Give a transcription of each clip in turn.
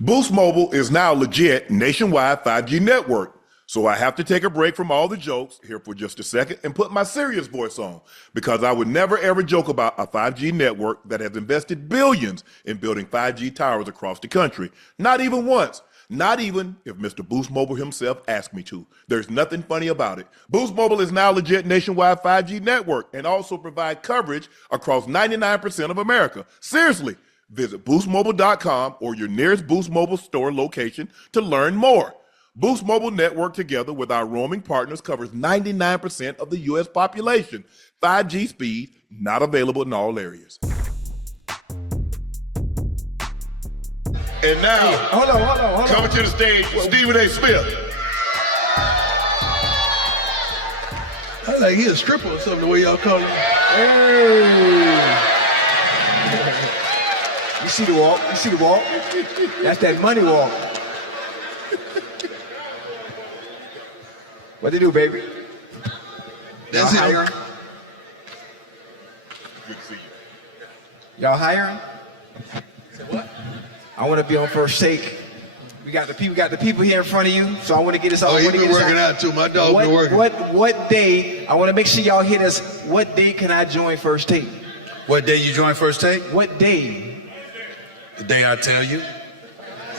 Boost Mobile is now legit nationwide 5G network. So I have to take a break from all the jokes here for just a second and put my serious voice on, because I would never ever joke about a 5G network that has invested billions in building 5G towers across the country. Not even once. Not even if Mr. Boost Mobile himself asked me to. There's nothing funny about it. Boost Mobile is now legit nationwide 5G network and also provide coverage across 99% of America. Seriously. Visit boostmobile.com or your nearest Boost Mobile store location to learn more. Boost Mobile network, together with our roaming partners, covers 99% of the U.S. population. 5G speed, not available in all areas. And now, hold on. Coming to the stage, Stephen A. Smith. I like he a stripper or something, the way y'all call him. Hey. You see the walk? That's that money walk. What they do, baby? That's Y'all it. hiring? Good to see you. Y'all hiring? Say what? I want to be on first take. We got the people here in front of you, so I want to get this all. Oh, you been working out too. My dog been working. What day? I want to make sure y'all hit us. What day can I join first take? What day you join First Take? What day? The day I tell you.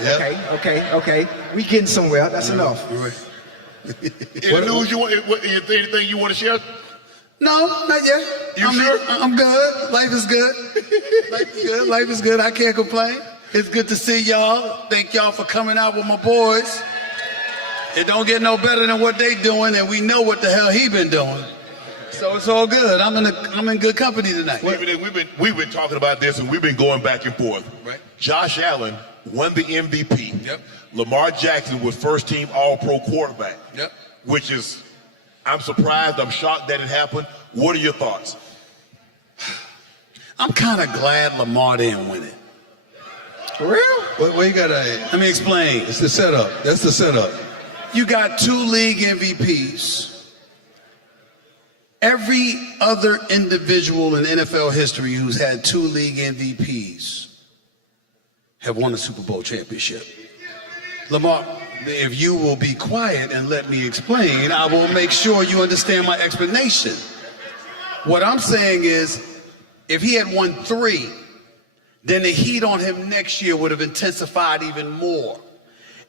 Yep. Okay. We getting somewhere. That's enough. Any news you want? Anything you want to share? No, not yet. You sure? I'm good. Life is good. Life is good. I can't complain. It's good to see y'all. Thank y'all for coming out with my boys. It don't get no better than what they doing, and we know what the hell he been doing. So it's all good. I'm in good company tonight. We've been talking about this, and we've been going back and forth. Right. Josh Allen won the MVP. Yep. Lamar Jackson was first team All-Pro quarterback. Yep. Which is, I'm surprised, I'm shocked that it happened. What are your thoughts? I'm kind of glad Lamar didn't win it. For real? What you got? Let me explain. It's the setup. That's the setup. You got 2 league MVPs. Every other individual in NFL history who's had 2 league MVPs have won a Super Bowl championship. Lamar, if you will be quiet and let me explain, I will make sure you understand my explanation. What I'm saying is, if he had won 3, then the heat on him next year would have intensified even more.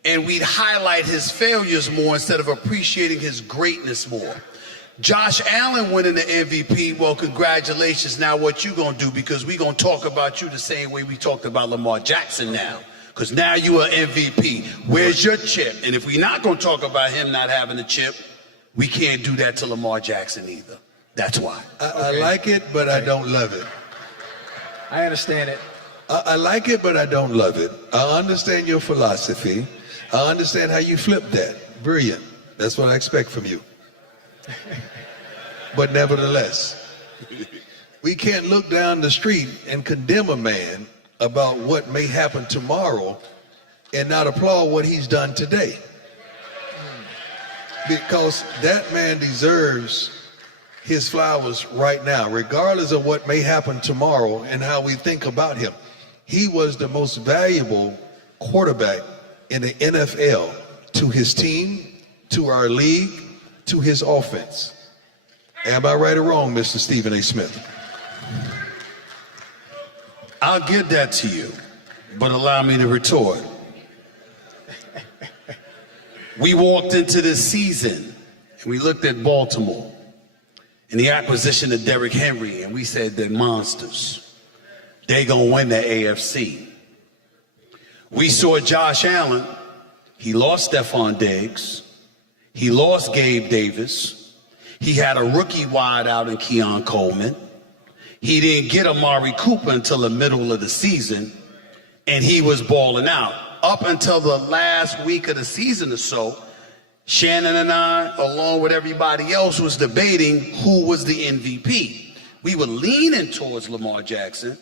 And we'd highlight his failures more instead of appreciating his greatness more. Josh Allen winning the MVP, well, congratulations. Now what you gonna do? Because we gonna talk about you the same way we talked about Lamar Jackson now. Because now you are MVP. Where's your chip? And if we're not gonna talk about him not having a chip, we can't do that to Lamar Jackson either. That's why. I like it, but I don't love it. I understand it. I like it, but I don't love it. I understand your philosophy. I understand how you flip that. Brilliant. That's what I expect from you. But nevertheless, we can't look down the street and condemn a man about what may happen tomorrow and not applaud what he's done today. Because that man deserves his flowers right now, regardless of what may happen tomorrow and how we think about him. He was the most valuable quarterback in the NFL to his team, to our league, to his offense. Am I right or wrong, Mr. Stephen A. Smith? I'll give that to you, but allow me to retort. We walked into this season and we looked at Baltimore and the acquisition of Derrick Henry, and we said they're monsters. They gonna win the AFC. We saw Josh Allen. He lost Stephon Diggs. He lost Gabe Davis. He had a rookie wide out in Keon Coleman. He didn't get Amari Cooper until the middle of the season, and he was balling out. Up until the last week of the season or so, Shannon and I, along with everybody else, was debating who was the MVP. We were leaning towards Lamar Jackson,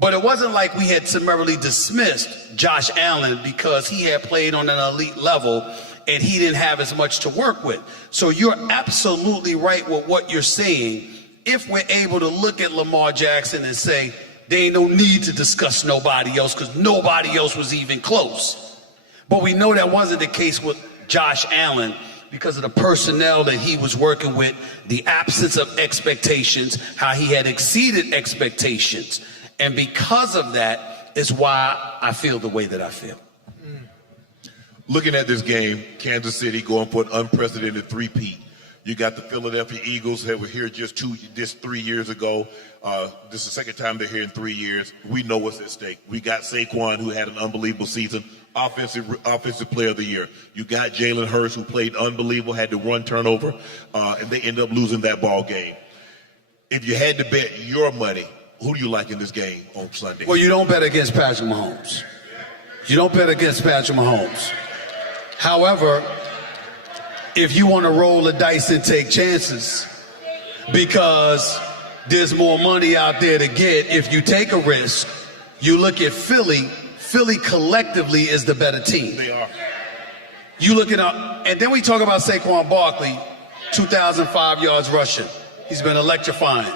but it wasn't like we had summarily dismissed Josh Allen because he had played on an elite level and he didn't have as much to work with. So you're absolutely right with what you're saying. If we're able to look at Lamar Jackson and say, there ain't no need to discuss nobody else because nobody else was even close. But we know that wasn't the case with Josh Allen because of the personnel that he was working with, the absence of expectations, how he had exceeded expectations. And because of that is why I feel the way that I feel. Looking at this game, Kansas City going for an unprecedented three-peat. You got the Philadelphia Eagles that were here just 3 years ago. This is the second time they're here in 3 years. We know what's at stake. We got Saquon, who had an unbelievable season, offensive player of the year. You got Jalen Hurts, who played unbelievable, had the one turnover, and they ended up losing that ball game. If you had to bet your money, who do you like in this game on Sunday? Well, you don't bet against Patrick Mahomes. You don't bet against Patrick Mahomes. However, if you want to roll the dice and take chances, because there's more money out there to get, if you take a risk, you look at Philly. Philly collectively is the better team. They are. You look at, and then we talk about Saquon Barkley, 2,005 yards rushing. He's been electrifying.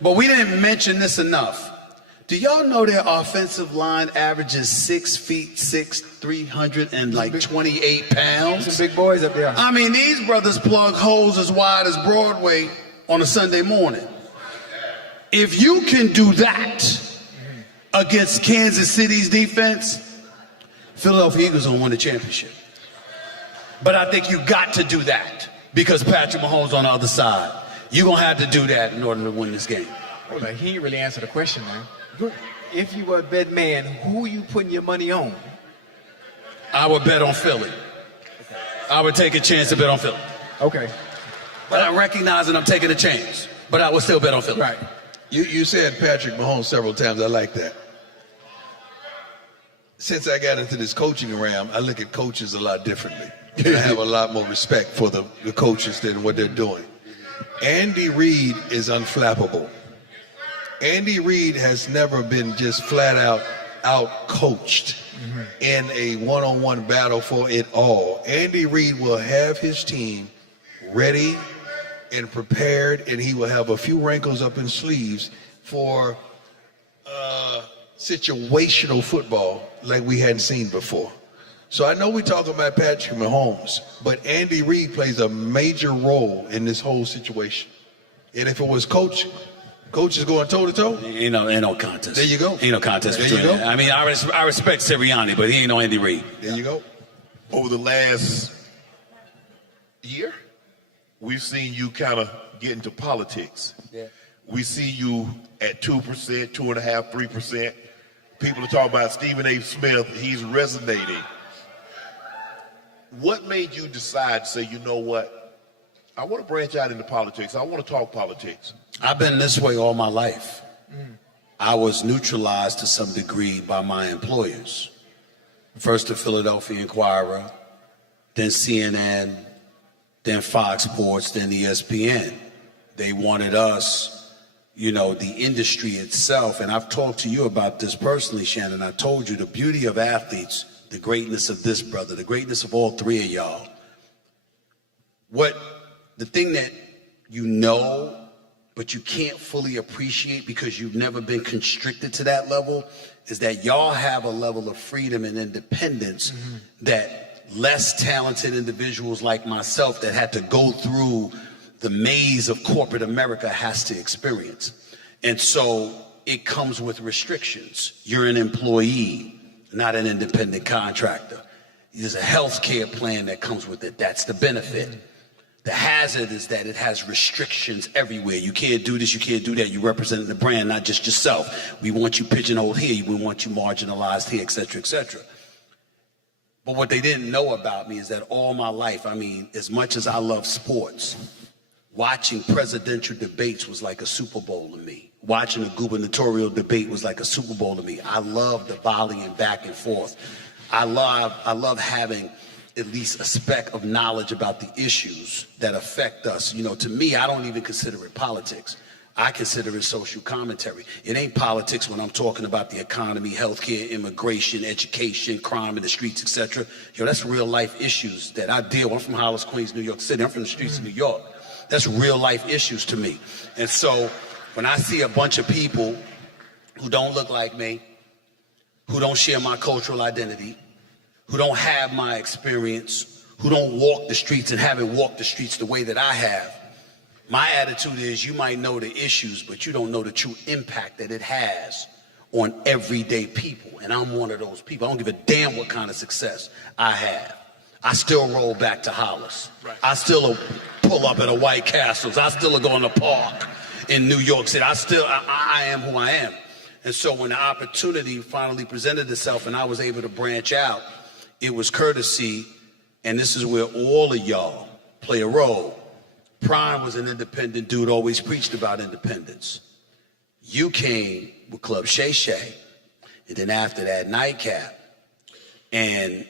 But we didn't mention this enough. Do y'all know their offensive line averages 6'6", 328 pounds? Some big boys up there. I mean, these brothers plug holes as wide as Broadway on a Sunday morning. If you can do that against Kansas City's defense, Philadelphia Eagles will win the championship. But I think you got to do that because Patrick Mahomes on the other side. You're going to have to do that in order to win this game. Hold on, he didn't really answer the question, man. If you were a bet man, who are you putting your money on? I would bet on Philly. I would take a chance to bet on Philly. Okay. But I recognize that I'm taking a chance. But I would still bet on Philly. Right. You said Patrick Mahomes several times. I like that. Since I got into this coaching realm, I look at coaches a lot differently. I have a lot more respect for the coaches than what they're doing. Andy Reid is unflappable. Andy Reid has never been just flat out coached in a one-on-one battle for it all. Andy Reid will have his team ready and prepared, and he will have a few wrinkles up his sleeves for situational football like we hadn't seen before. So I know we're talking about Patrick Mahomes, but Andy Reid plays a major role in this whole situation. And if it was coach is going toe-to-toe? Ain't no contest. There you go. Ain't no contest There you between go. that. I mean, I respect Sirianni, but he ain't no Andy Reid. There you go. Over the last year, we've seen you kind of get into politics. Yeah. We see you at 2%, 2.5%, 3%. People are talking about Stephen A. Smith. He's resonating. What made you decide to say, you know what, I want to branch out into politics. I want to talk politics. I've been this way all my life. I was neutralized to some degree by my employers. First the Philadelphia Inquirer, then CNN, then Fox Sports, then ESPN. They wanted us, the industry itself, and I've talked to you about this personally, Shannon. I told you the beauty of athletes, the greatness of this brother, the greatness of all three of y'all. The thing that but you can't fully appreciate because you've never been constricted to that level, is that y'all have a level of freedom and independence that less talented individuals like myself that had to go through the maze of corporate America has to experience. And so it comes with restrictions. You're an employee, not an independent contractor. There's a health care plan that comes with it. That's the benefit. The hazard is that it has restrictions everywhere. You can't do this, you can't do that. You represent the brand, not just yourself. We want you pigeonholed here, we want you marginalized here, et cetera, et cetera. But what they didn't know about me is that all my life, as much as I love sports, watching presidential debates was like a Super Bowl to me. Watching a gubernatorial debate was like a Super Bowl to me. I love the volleying back and forth. I love having at least a speck of knowledge about the issues that affect us. To me, I don't even consider it politics. I consider it social commentary. It ain't politics when I'm talking about the economy, healthcare, immigration, education, crime in the streets, etc. That's real life issues that I deal with. I'm from Hollis, Queens, New York City. I'm from the streets of New York. That's real life issues to me. And so when I see a bunch of people who don't look like me, who don't share my cultural identity, who don't have my experience, who don't walk the streets and haven't walked the streets the way that I have. My attitude is you might know the issues, but you don't know the true impact that it has on everyday people. And I'm one of those people. I don't give a damn what kind of success I have. I still roll back to Hollis. Right. I still pull up at a White Castles. I still go in the park in New York City. I am who I am. And so when the opportunity finally presented itself and I was able to branch out, it was courtesy, and this is where all of y'all play a role. Prime was an independent dude, always preached about independence. You came with Club Shay Shay, and then after that, Nightcap. And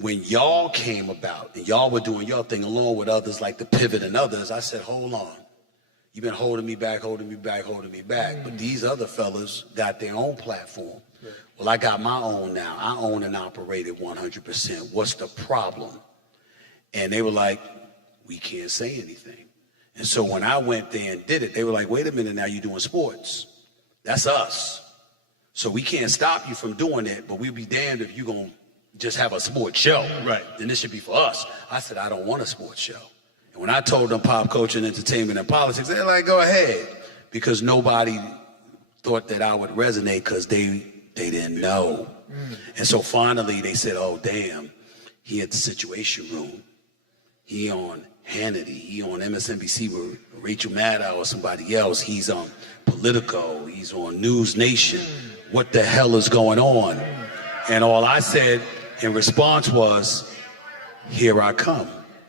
when y'all came about, and y'all were doing your thing along with others like The Pivot and others, I said, hold on. You've been holding me back, holding me back, holding me back. But these other fellas got their own platform. Well, I got my own now. I own and operate it 100%. What's the problem? And they were like, we can't say anything. And so when I went there and did it, they were like, wait a minute, now you're doing sports. That's us. So we can't stop you from doing it, but we'll be damned if you're going to just have a sports show. Right. Then this should be for us. I said, I don't want a sports show. And when I told them pop culture and entertainment and politics, they're like, go ahead. Because nobody thought that I would resonate because they didn't know. And so finally they said, oh, damn, he at the Situation Room. He on Hannity. He on MSNBC with Rachel Maddow or somebody else. He's on Politico. He's on News Nation. What the hell is going on? And all I said in response was, here I come.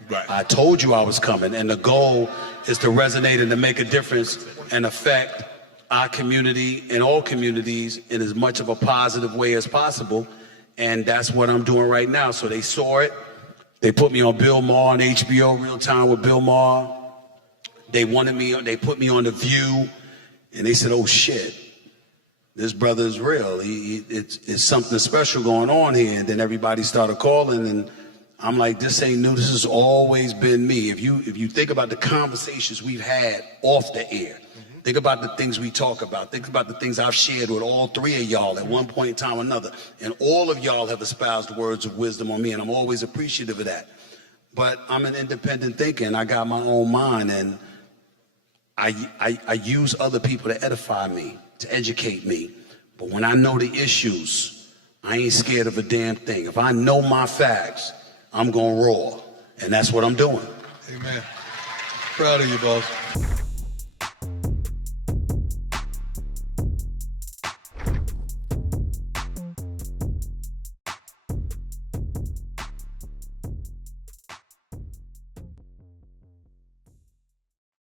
Right. I told you I was coming, and the goal is to resonate and to make a difference and affect our community and all communities in as much of a positive way as possible, and that's what I'm doing right now. So they saw it. They put me on Bill Maher on HBO, Real Time with Bill Maher. They wanted me, they put me on The View, and they said, oh shit, this brother is real. It's something special going on here. And then everybody started calling, and I'm like, this ain't new. This has always been me. If you think about the conversations we've had off the air, think about the things we talk about, think about the things I've shared with all three of y'all at one point in time or another, and all of y'all have espoused words of wisdom on me, and I'm always appreciative of that. But I'm an independent thinker, and I got my own mind, and I use other people to edify me, to educate me. But when I know the issues, I ain't scared of a damn thing. If I know my facts, I'm gonna roar, and that's what I'm doing. Amen. Proud of you, boss.